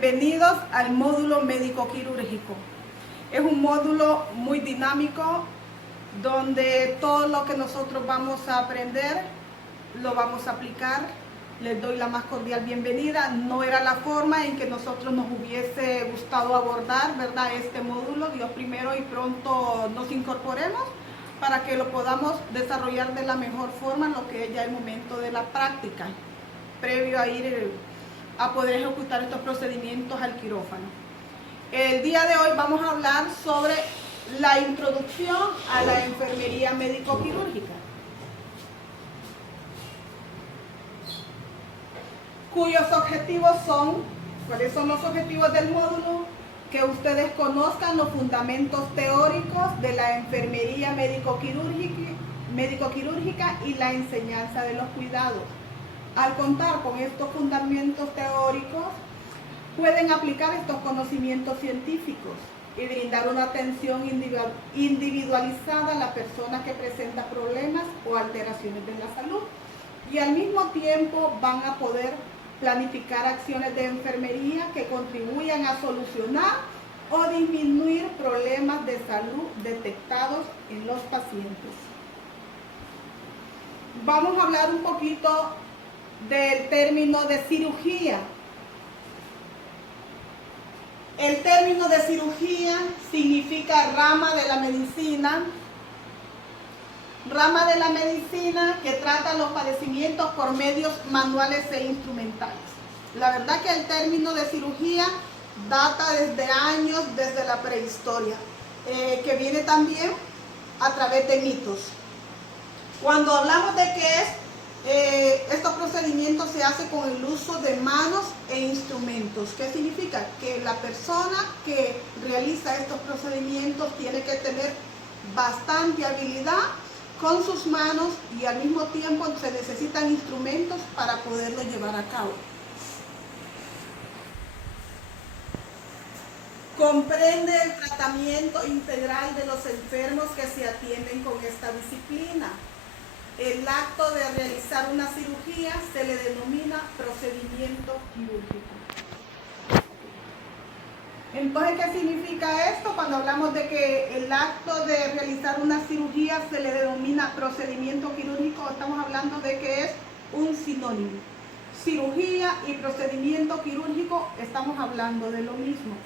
Bienvenidos al módulo médico-quirúrgico. Es un módulo muy dinámico donde todo lo que nosotros vamos a aprender lo vamos a aplicar. Les doy la más cordial bienvenida. No era la forma en que nosotros nos hubiese gustado abordar, ¿verdad?, este módulo. Dios primero y pronto nos incorporemos para que lo podamos desarrollar de la mejor forma, lo que es ya el momento de la práctica, previo a ir a poder ejecutar estos procedimientos al quirófano. El día de hoy vamos a hablar sobre la introducción a la enfermería médico-quirúrgica, cuyos objetivos son, ¿cuáles son los objetivos del módulo? Que ustedes conozcan los fundamentos teóricos de la enfermería médico-quirúrgica y la enseñanza de los cuidados. Al contar con estos fundamentos teóricos, pueden aplicar estos conocimientos científicos y brindar una atención individualizada a la persona que presenta problemas o alteraciones de la salud. Y al mismo tiempo van a poder planificar acciones de enfermería que contribuyan a solucionar o disminuir problemas de salud detectados en los pacientes. Vamos a hablar un poquito del término de cirugía. El término de cirugía significa rama de la medicina que trata los padecimientos por medios manuales e instrumentales. La verdad que el término de cirugía data desde años, desde la prehistoria, que viene también a través de mitos. Cuando hablamos de que estos procedimientos se hacen con el uso de manos e instrumentos. ¿Qué significa? Que la persona que realiza estos procedimientos tiene que tener bastante habilidad con sus manos y al mismo tiempo se necesitan instrumentos para poderlo llevar a cabo. Comprende el tratamiento integral de los enfermos que se atienden con esta disciplina. El acto de realizar una cirugía se le denomina procedimiento quirúrgico. Entonces, ¿qué significa esto? Cuando hablamos de que el acto de realizar una cirugía se le denomina procedimiento quirúrgico, estamos hablando de que es un sinónimo. Cirugía y procedimiento quirúrgico, estamos hablando de lo mismo.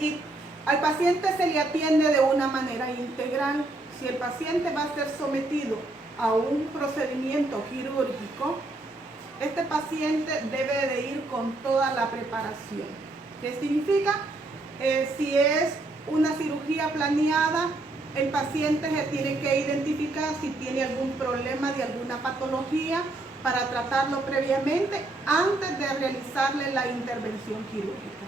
Y al paciente se le atiende de una manera integral. Si el paciente va a ser sometido a un procedimiento quirúrgico, este paciente debe de ir con toda la preparación. ¿Qué significa? Si es una cirugía planeada, el paciente se tiene que identificar si tiene algún problema de alguna patología para tratarlo previamente antes de realizarle la intervención quirúrgica.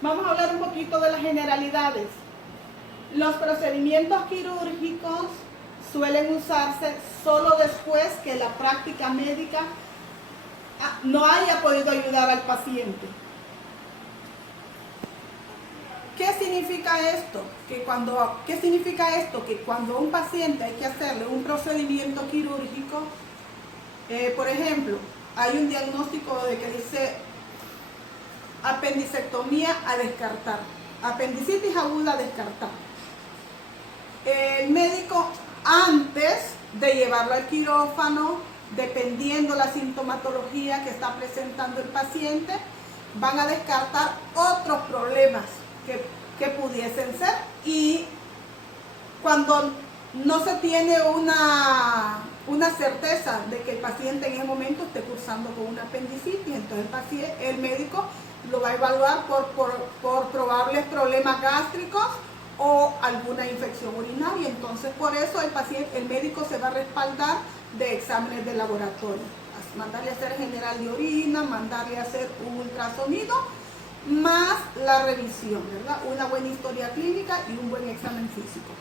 Vamos a hablar un poquito de las generalidades. Los procedimientos quirúrgicos suelen usarse solo después que la práctica médica no haya podido ayudar al paciente. ¿Qué significa esto? Que cuando a un paciente hay que hacerle un procedimiento quirúrgico, por ejemplo, hay un diagnóstico de que dice apendicectomía a descartar, apendicitis aguda a descartar. El médico, antes de llevarlo al quirófano, dependiendo la sintomatología que está presentando el paciente, van a descartar otros problemas que pudiesen ser, y cuando no se tiene una certeza de que el paciente en ese momento esté cursando con una apendicitis, entonces el médico lo va a evaluar por probables problemas gástricos o alguna infección urinaria. Entonces, por eso el médico se va a respaldar de exámenes de laboratorio, mandarle a hacer general de orina, mandarle a hacer un ultrasonido, más la revisión, ¿verdad? Una buena historia clínica y un buen examen físico.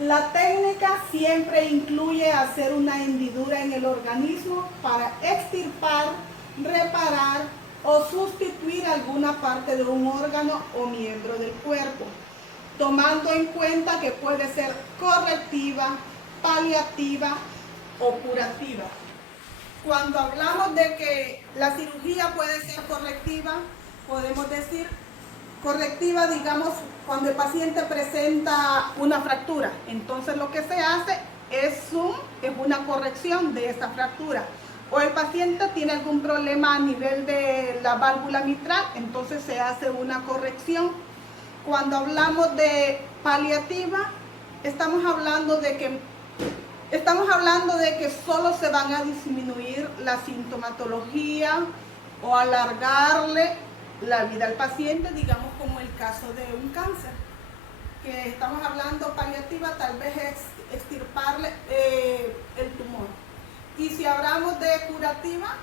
La técnica siempre incluye hacer una hendidura en el organismo para extirpar, reparar o sustituir alguna parte de un órgano o miembro del cuerpo, tomando en cuenta que puede ser correctiva paliativa o curativa. Cuando hablamos de que la cirugía puede ser correctiva, podemos decir correctiva, digamos, cuando el paciente presenta una fractura. Entonces lo que se hace es una corrección de esa fractura. O el paciente tiene algún problema a nivel de la válvula mitral, entonces se hace una corrección. Cuando hablamos de paliativa, estamos hablando de que solo se van a disminuir la sintomatología o alargarle la vida al paciente, digamos como el caso de un cáncer, que estamos hablando paliativa, tal vez es extirparle el tumor. Y si hablamos de curativa,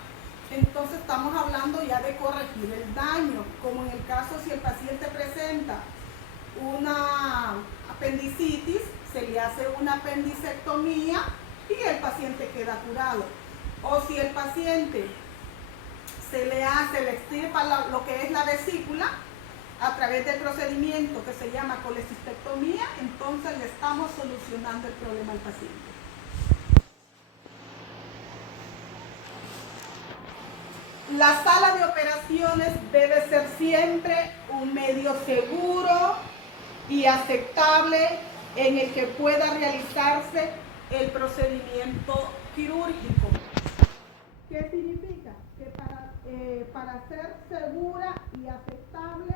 entonces estamos hablando ya de corregir el daño, como en el caso si el paciente presenta una apendicitis, se le hace una apendicectomía y el paciente queda curado. O si el paciente se le extirpa lo que es la vesícula a través del procedimiento que se llama colecistectomía, entonces le estamos solucionando el problema al paciente. La sala de operaciones debe ser siempre un medio seguro y aceptable en el que pueda realizarse el procedimiento quirúrgico. ¿Qué significa? Que para ser segura y aceptable,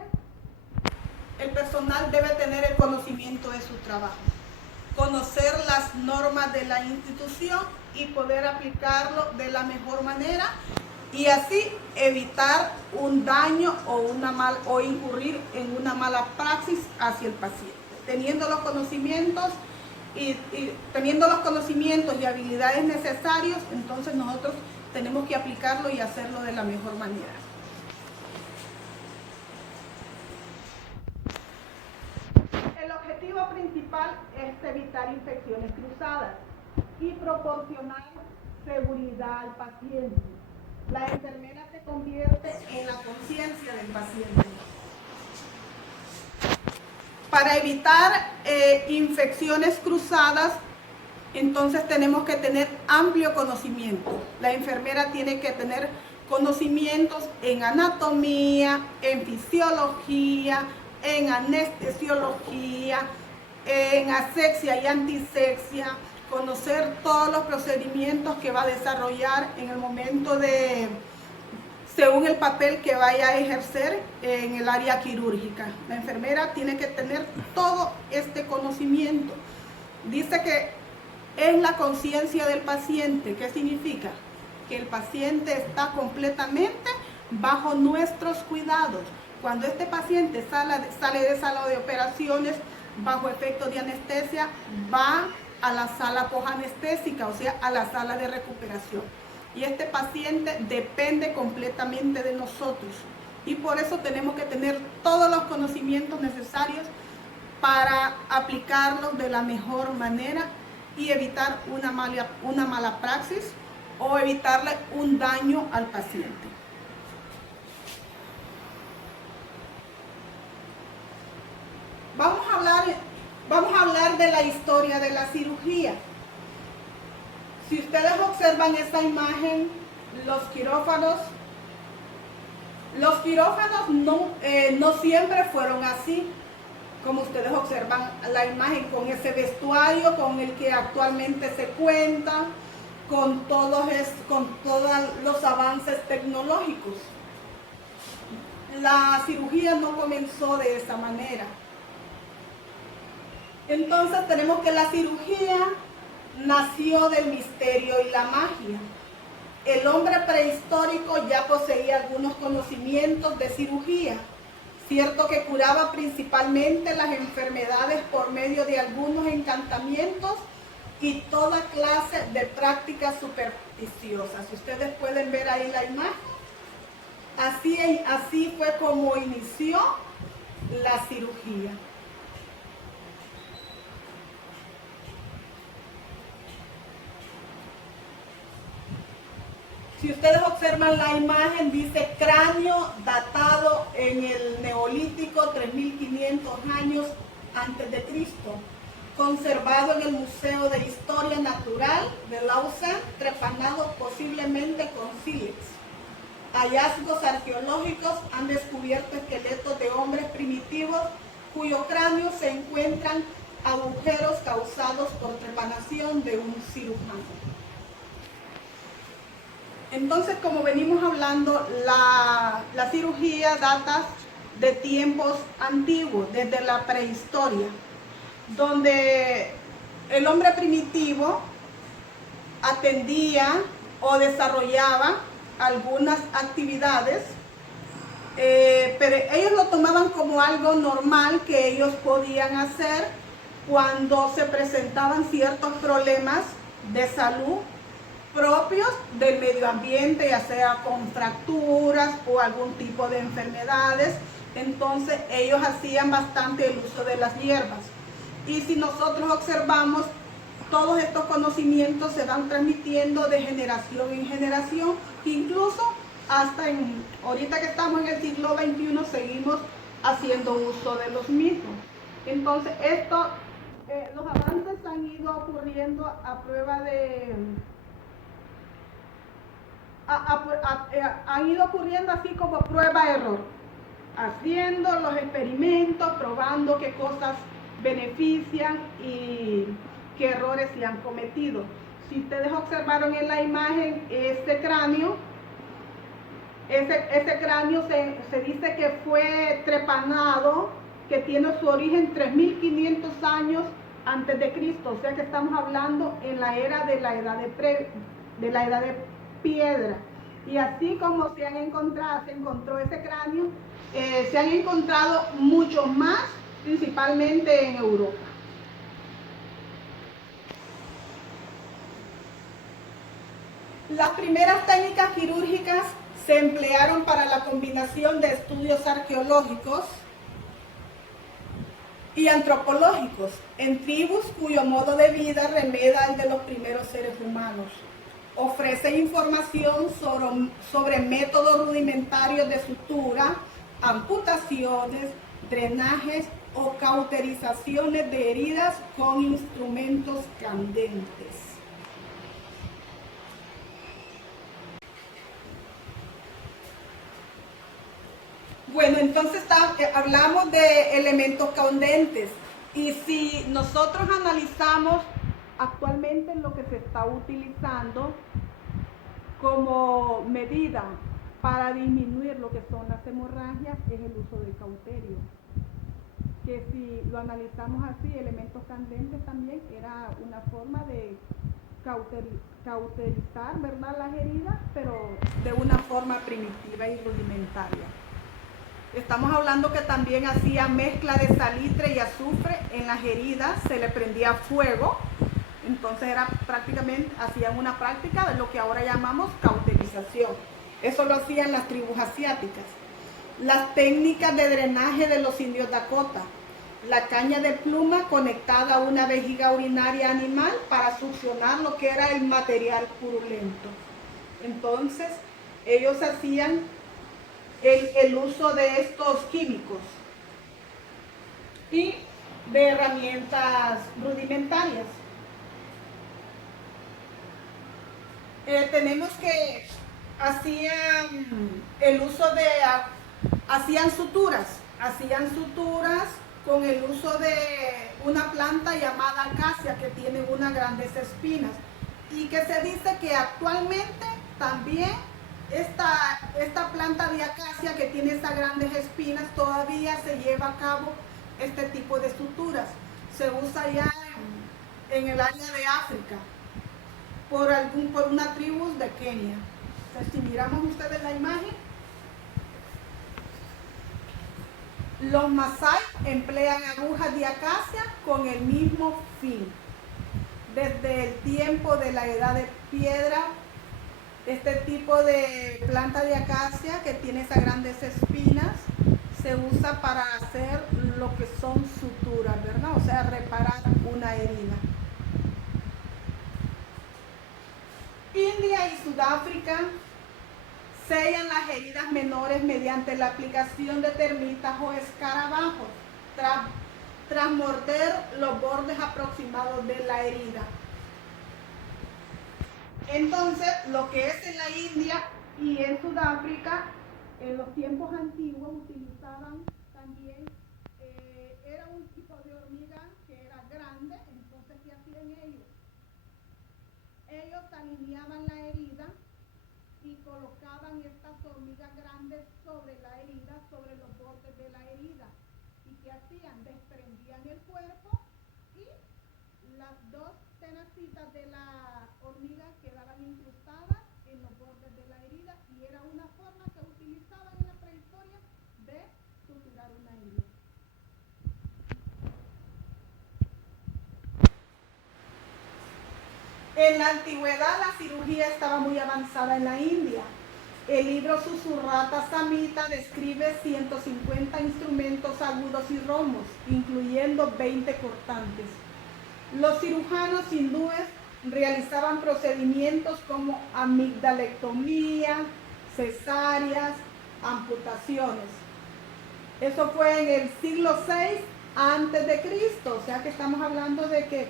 el personal debe tener el conocimiento de su trabajo, conocer las normas de la institución y poder aplicarlo de la mejor manera y así evitar un daño o incurrir en una mala praxis hacia el paciente. Teniendo los conocimientos y habilidades necesarios, entonces nosotros tenemos que aplicarlo y hacerlo de la mejor manera. El objetivo principal es evitar infecciones cruzadas y proporcionar seguridad al paciente. La enfermera se convierte en la conciencia del paciente. Para evitar infecciones cruzadas, entonces tenemos que tener amplio conocimiento. La enfermera tiene que tener conocimientos en anatomía, en fisiología, en anestesiología, en asepsia y antisepsia, conocer todos los procedimientos que va a desarrollar en el momento según el papel que vaya a ejercer en el área quirúrgica. La enfermera tiene que tener todo este conocimiento. Dice que es la conciencia del paciente. ¿Qué significa? Que el paciente está completamente bajo nuestros cuidados. Cuando este paciente sale de sala de operaciones bajo efecto de anestesia, va a la sala posanestésica, o sea, a la sala de recuperación. Y este paciente depende completamente de nosotros. Y por eso tenemos que tener todos los conocimientos necesarios para aplicarlo de la mejor manera y evitar una mala praxis o evitarle un daño al paciente. Vamos a hablar de la historia de la cirugía. Si ustedes observan esta imagen, los quirófanos no siempre fueron así, como ustedes observan la imagen con ese vestuario con el que actualmente se cuenta, con todos los avances tecnológicos. La cirugía no comenzó de esa manera. Entonces tenemos que la cirugía nació del misterio y la magia. El hombre prehistórico ya poseía algunos conocimientos de cirugía. Cierto que curaba principalmente las enfermedades por medio de algunos encantamientos y toda clase de prácticas supersticiosas. Ustedes pueden ver ahí la imagen. Así fue como inició la cirugía. Si ustedes observan la imagen, dice cráneo datado en el Neolítico, 3500 años antes de Cristo. conservado en el Museo de Historia Natural de Lausanne, trepanado posiblemente con sílex. Hallazgos arqueológicos han descubierto esqueletos de hombres primitivos cuyos cráneos se encuentran agujeros causados por trepanación de un cirujano. Entonces, como venimos hablando, la cirugía data de tiempos antiguos, desde la prehistoria, donde el hombre primitivo atendía o desarrollaba algunas actividades, pero ellos lo tomaban como algo normal que ellos podían hacer cuando se presentaban ciertos problemas de salud propios del medio ambiente, ya sea con fracturas o algún tipo de enfermedades. Entonces ellos hacían bastante el uso de las hierbas. Y si nosotros observamos, todos estos conocimientos se van transmitiendo de generación en generación, incluso hasta ahorita que estamos en el siglo XXI seguimos haciendo uso de los mismos. Entonces los avances han ido ocurriendo a prueba de... han ido ocurriendo así como prueba-error, haciendo los experimentos, probando qué cosas benefician y qué errores se han cometido. Si ustedes observaron en la imagen ese cráneo se dice que fue trepanado, que tiene su origen 3500 años antes de Cristo, o sea que estamos hablando en la era de la edad de piedra. Y así como se encontró ese cráneo, se han encontrado muchos más, principalmente en Europa. Las primeras técnicas quirúrgicas se emplearon para la combinación de estudios arqueológicos y antropológicos en tribus cuyo modo de vida remeda al de los primeros seres humanos. Ofrecen información sobre métodos rudimentarios de sutura, amputaciones, drenajes o cauterizaciones de heridas con instrumentos candentes. Bueno, entonces hablamos de elementos candentes, y si nosotros analizamos actualmente lo que se está utilizando como medida para disminuir lo que son las hemorragias es el uso del cauterio, que si lo analizamos así, elementos candentes también era una forma de cauterizar, ¿verdad?, las heridas, pero de una forma primitiva y rudimentaria. Estamos hablando que también hacía mezcla de salitre y azufre en las heridas, se le prendía fuego, entonces hacían una práctica de lo que ahora llamamos cauterización. Eso lo hacían las tribus asiáticas. Las técnicas de drenaje de los indios Dakota, la caña de pluma conectada a una vejiga urinaria animal para succionar lo que era el material purulento. Entonces ellos hacían el uso de estos químicos y de herramientas rudimentarias. Tenemos que hacían el uso de, hacían suturas con el uso de una planta llamada acacia que tiene unas grandes espinas, y que se dice que actualmente también esta planta de acacia que tiene esas grandes espinas todavía se lleva a cabo este tipo de suturas. Se usa ya en el área de África por una tribu de Kenia. Entonces, si miramos ustedes la imagen, los masái emplean agujas de acacia con el mismo fin. Desde el tiempo de la edad de piedra, este tipo de planta de acacia que tiene esas grandes espinas se usa para hacer lo que son suturas, ¿verdad? O sea, reparar una herida. India y Sudáfrica sellan las heridas menores mediante la aplicación de termitas o escarabajos tras morder los bordes aproximados de la herida. Entonces, lo que es en la India y en Sudáfrica, en los tiempos antiguos utilizaban también, era un tipo de hormiga que era grande. Entonces, ¿qué hacían ellos? Ellos alineaban la herida y colocaban estas hormigas grandes sobre la herida, sobre los bordes de la herida. ¿Y qué hacían? Desprendían el cuerpo y las dos tenacitas de la hormiga quedaban incrustadas en los bordes de la herida, y era una forma que utilizaban en la prehistoria de suturar una herida. En la antigüedad la cirugía estaba muy avanzada en la India. El libro Susurrata Samhita describe 150 instrumentos agudos y romos, incluyendo 20 cortantes. Los cirujanos hindúes realizaban procedimientos como amigdalectomía, cesáreas, amputaciones. Eso fue en el siglo VI antes de Cristo, o sea que estamos hablando de que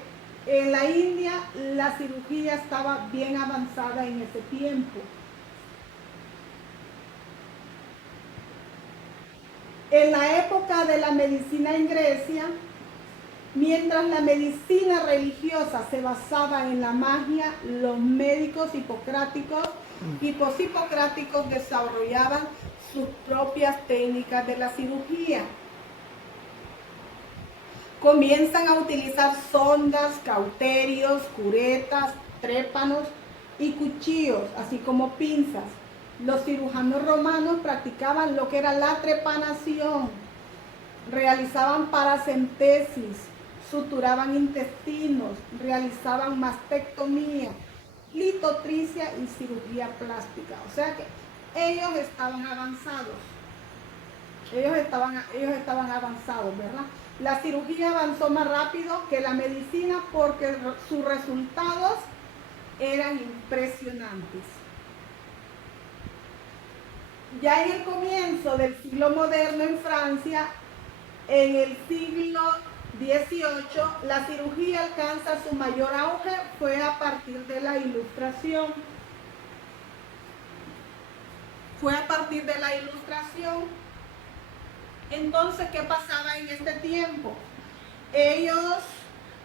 en la India la cirugía estaba bien avanzada en ese tiempo. En la época de la medicina en Grecia, mientras la medicina religiosa se basaba en la magia, los médicos hipocráticos desarrollaban sus propias técnicas de la cirugía. Comienzan a utilizar sondas, cauterios, curetas, trépanos y cuchillos, así como pinzas. Los cirujanos romanos practicaban lo que era la trepanación, realizaban paracentesis, suturaban intestinos, realizaban mastectomía, litotricia y cirugía plástica. O sea que ellos estaban avanzados. Ellos estaban avanzados, ¿verdad? La cirugía avanzó más rápido que la medicina porque sus resultados eran impresionantes. Ya en el comienzo del siglo moderno en Francia, en el siglo XVIII, la cirugía alcanza su mayor auge, fue a partir de la Ilustración. Entonces, ¿qué pasaba en este tiempo? Ellos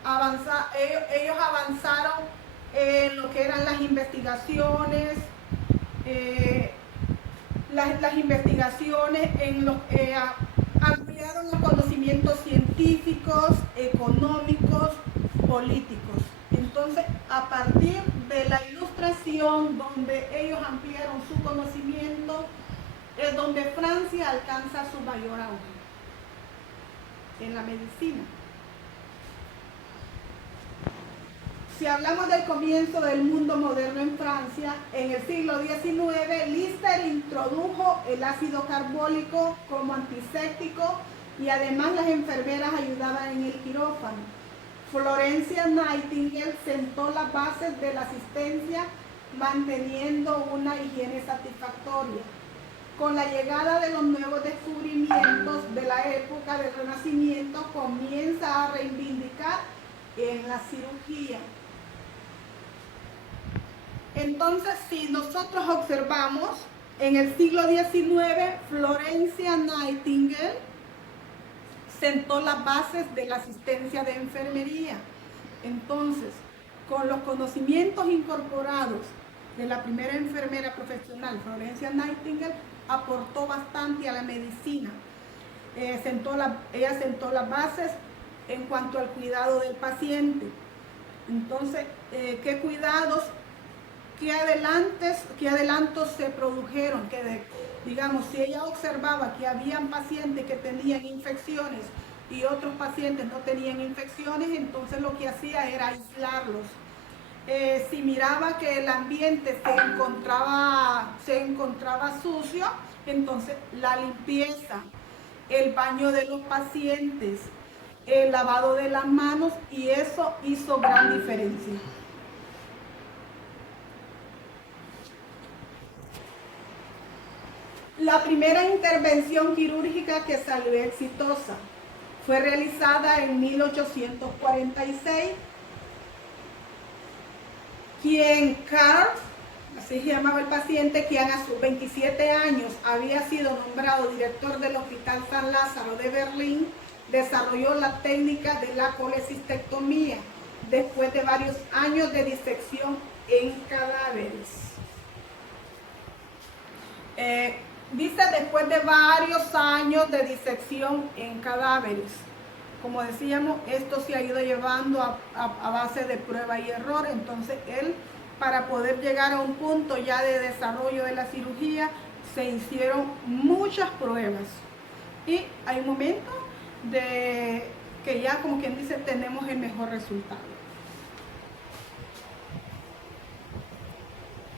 avanzaron en lo que eran las investigaciones, ampliaron los conocimientos científicos, económicos, políticos. Entonces, a partir de la Ilustración, donde ellos ampliaron su conocimiento, es donde Francia alcanza su mayor auge en la medicina. Si hablamos del comienzo del mundo moderno en Francia, en el siglo XIX, Lister introdujo el ácido carbólico como antiséptico y además las enfermeras ayudaban en el quirófano. Florence Nightingale sentó las bases de la asistencia manteniendo una higiene satisfactoria. Con la llegada de los nuevos descubrimientos de la época del Renacimiento, comienza a reivindicar en la cirugía. Entonces, si nosotros observamos, en el siglo XIX, Florencia Nightingale sentó las bases de la asistencia de enfermería. Entonces, con los conocimientos incorporados de la primera enfermera profesional, Florencia Nightingale, aportó bastante a la medicina. Ella sentó las bases en cuanto al cuidado del paciente. Entonces, ¿qué cuidados? ¿Qué adelantos se produjeron? Digamos, si ella observaba que habían pacientes que tenían infecciones y otros pacientes no tenían infecciones, entonces lo que hacía era aislarlos. Si miraba que el ambiente se encontraba sucio, entonces la limpieza, el baño de los pacientes, el lavado de las manos, y eso hizo gran diferencia. La primera intervención quirúrgica que salió exitosa Fue realizada en 1846. Quien Carl, así se llamaba el paciente, quien a sus 27 años había sido nombrado director del Hospital San Lázaro de Berlín, desarrolló la técnica de la colecistectomía después de varios años de disección en cadáveres. Dice después de varios años de disección en cadáveres. Como decíamos, esto se ha ido llevando a base de prueba y error. Entonces él, para poder llegar a un punto ya de desarrollo de la cirugía, se hicieron muchas pruebas. Y hay un momento de que ya, como quien dice, tenemos el mejor resultado.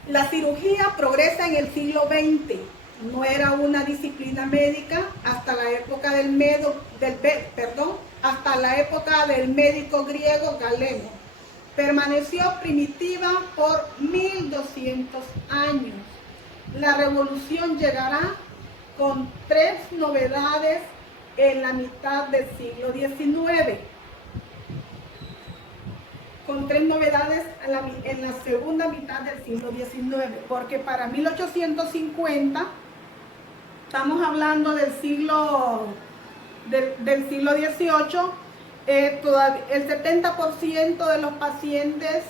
La cirugía progresa en el siglo XX. No era una disciplina médica hasta la época hasta la época del médico griego Galeno. Permaneció primitiva por 1200 años. La revolución llegará con 3 novedades en la mitad del siglo XIX. Con 3 novedades en la segunda mitad del siglo XIX, porque para 1850, estamos hablando del siglo XVIII, el 70% de los pacientes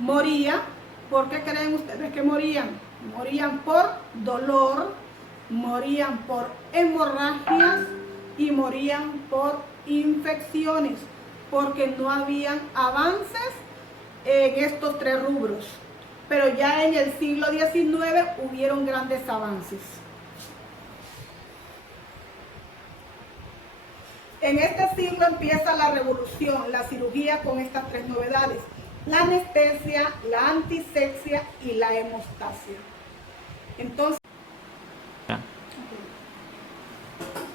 moría. ¿Por qué creen ustedes que morían? Morían por dolor, morían por hemorragias y morían por infecciones, porque no habían avances en estos 3 rubros. Pero ya en el siglo XIX hubieron grandes avances. En este siglo empieza la revolución, la cirugía con estas 3 novedades: la anestesia, la antisexia y la hemostasia. Entonces,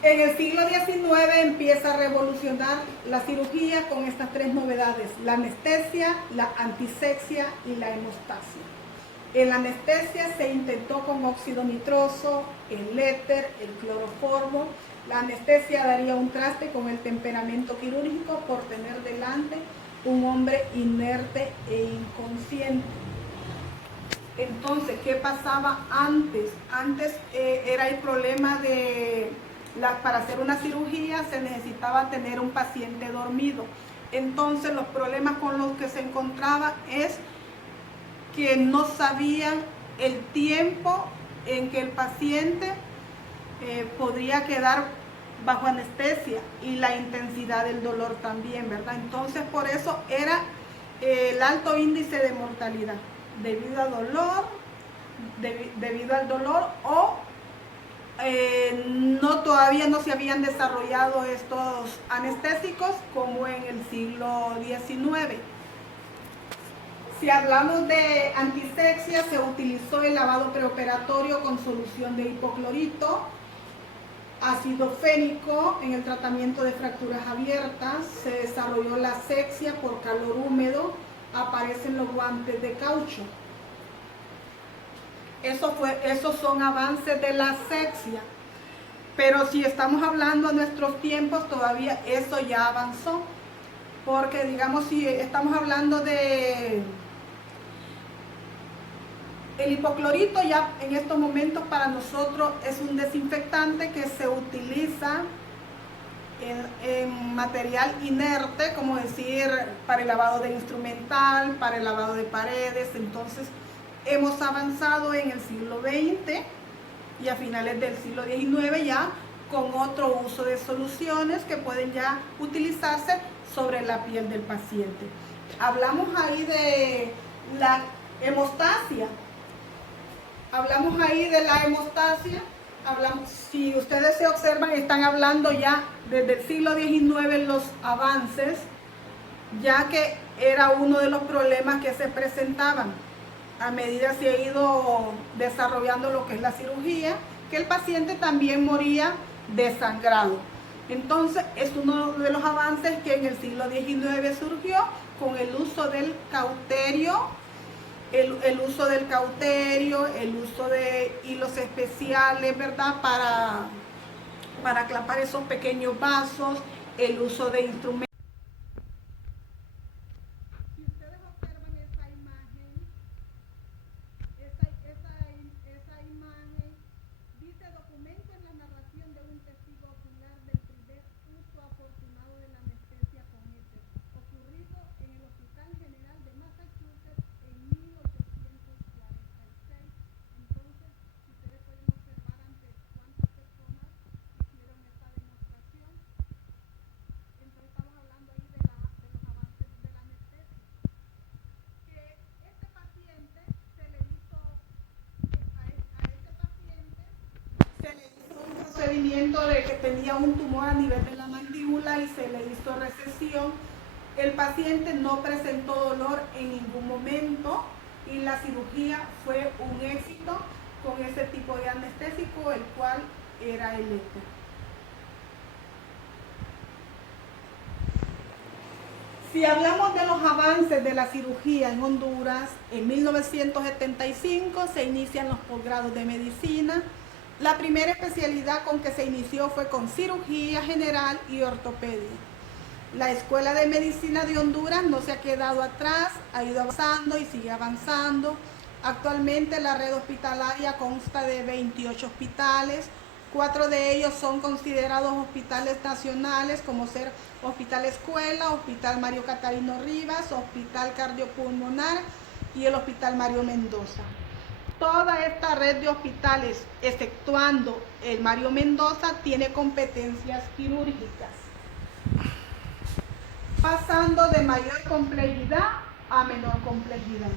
en el siglo XIX empieza a revolucionar la cirugía con estas 3 novedades: la anestesia, la antisexia y la hemostasia. En la anestesia se intentó con óxido nitroso, el éter, el cloroformo. La anestesia daría un traste con el temperamento quirúrgico por tener delante un hombre inerte e inconsciente. Entonces, ¿qué pasaba antes? Antes era el problema de para hacer una cirugía se necesitaba tener un paciente dormido. Entonces, los problemas con los que se encontraba es que no sabían el tiempo en que el paciente podría quedar bajo anestesia y la intensidad del dolor también, ¿verdad? Entonces, por eso era el alto índice de mortalidad debido al dolor, o todavía no se habían desarrollado estos anestésicos como en el siglo XIX. Si hablamos de antisexia, se utilizó el lavado preoperatorio con solución de hipoclorito, ácido fénico en el tratamiento de fracturas abiertas. Se desarrolló la asexia por calor húmedo, aparecen los guantes de caucho. Esos son avances de la asexia. Pero si estamos hablando a nuestros tiempos, todavía eso ya avanzó. Porque digamos, si estamos hablando de el hipoclorito, ya en estos momentos para nosotros es un desinfectante que se utiliza en material inerte, como decir, para el lavado de instrumental, para el lavado de paredes. Entonces hemos avanzado en el siglo XX y a finales del siglo XIX ya con otro uso de soluciones que pueden ya utilizarse sobre la piel del paciente. Hablamos ahí de la hemostasia. Si ustedes se observan, están hablando ya desde el siglo XIX los avances, ya que era uno de los problemas que se presentaban a medida se ha ido desarrollando lo que es la cirugía, que el paciente también moría desangrado. Entonces es uno de los avances que en el siglo XIX surgió con el uso del cauterio, el uso del cauterio, el uso de hilos especiales, ¿verdad? Para clapar esos pequeños vasos, el uso de instrumentos. Si ustedes observan esa imagen, esa imagen dice: documento en la narración de un testigo ocular del primer uso afortunado de la anestesia con éter, ocurrido en el Hospital General de Massachusetts en 1846. Entonces, si ustedes pueden observar ante cuántas personas hicieron esta demostración. Entonces estamos hablando ahí de los avances de la anestesia. Que este paciente se le hizo, a este paciente se le hizo un procedimiento de que tenía un tumor a nivel de la mandíbula y se le hizo recesión. El paciente no presentó dolor en ningún momento y la cirugía fue un éxito con ese tipo de anestésico, el cual era el éter. Si hablamos de los avances de la cirugía en Honduras, en 1975 se inician los posgrados de medicina. La primera especialidad con que se inició fue con cirugía general y ortopedia. La Escuela de Medicina de Honduras no se ha quedado atrás, ha ido avanzando y sigue avanzando. Actualmente la red hospitalaria consta de 28 hospitales, 4 de ellos son considerados hospitales nacionales, como ser Hospital Escuela, Hospital Mario Catarino Rivas, Hospital Cardiopulmonar y el Hospital Mario Mendoza. Toda esta red de hospitales, exceptuando el Mario Mendoza, tiene competencias quirúrgicas, pasando de mayor complejidad a menor complejidad.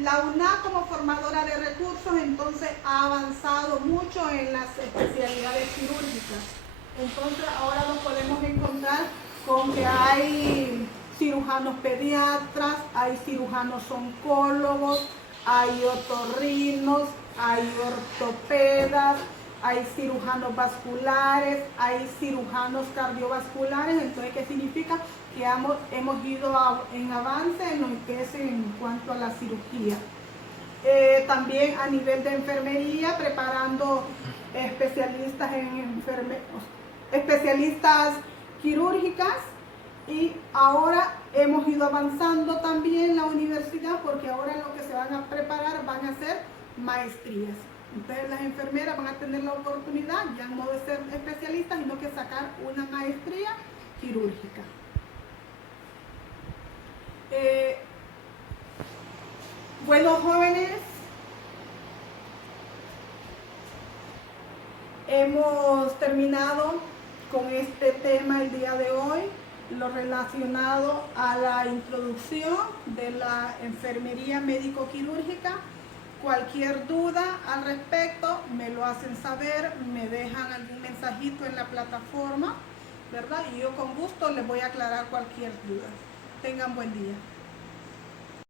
La UNA, como formadora de recursos, entonces ha avanzado mucho en las especialidades quirúrgicas. Entonces ahora nos podemos encontrar con que hay cirujanos pediatras, hay cirujanos oncólogos, hay otorrinos, hay ortopedas, hay cirujanos vasculares, hay cirujanos cardiovasculares. Entonces, ¿qué significa? Que hemos ido en avance en lo que es en cuanto a la cirugía. También a nivel de enfermería, preparando especialistas especialistas quirúrgicas, y ahora hemos ido avanzando también en la universidad, porque ahora lo que se van a preparar van a ser maestrías. Entonces las enfermeras van a tener la oportunidad ya no de ser especialistas, sino que sacar una maestría quirúrgica. Bueno, jóvenes, hemos terminado con este tema el día de hoy, lo relacionado a la introducción de la enfermería médico-quirúrgica. Cualquier duda al respecto me lo hacen saber, me dejan algún mensajito en la plataforma, ¿verdad? Y yo con gusto les voy a aclarar cualquier duda. Tengan buen día.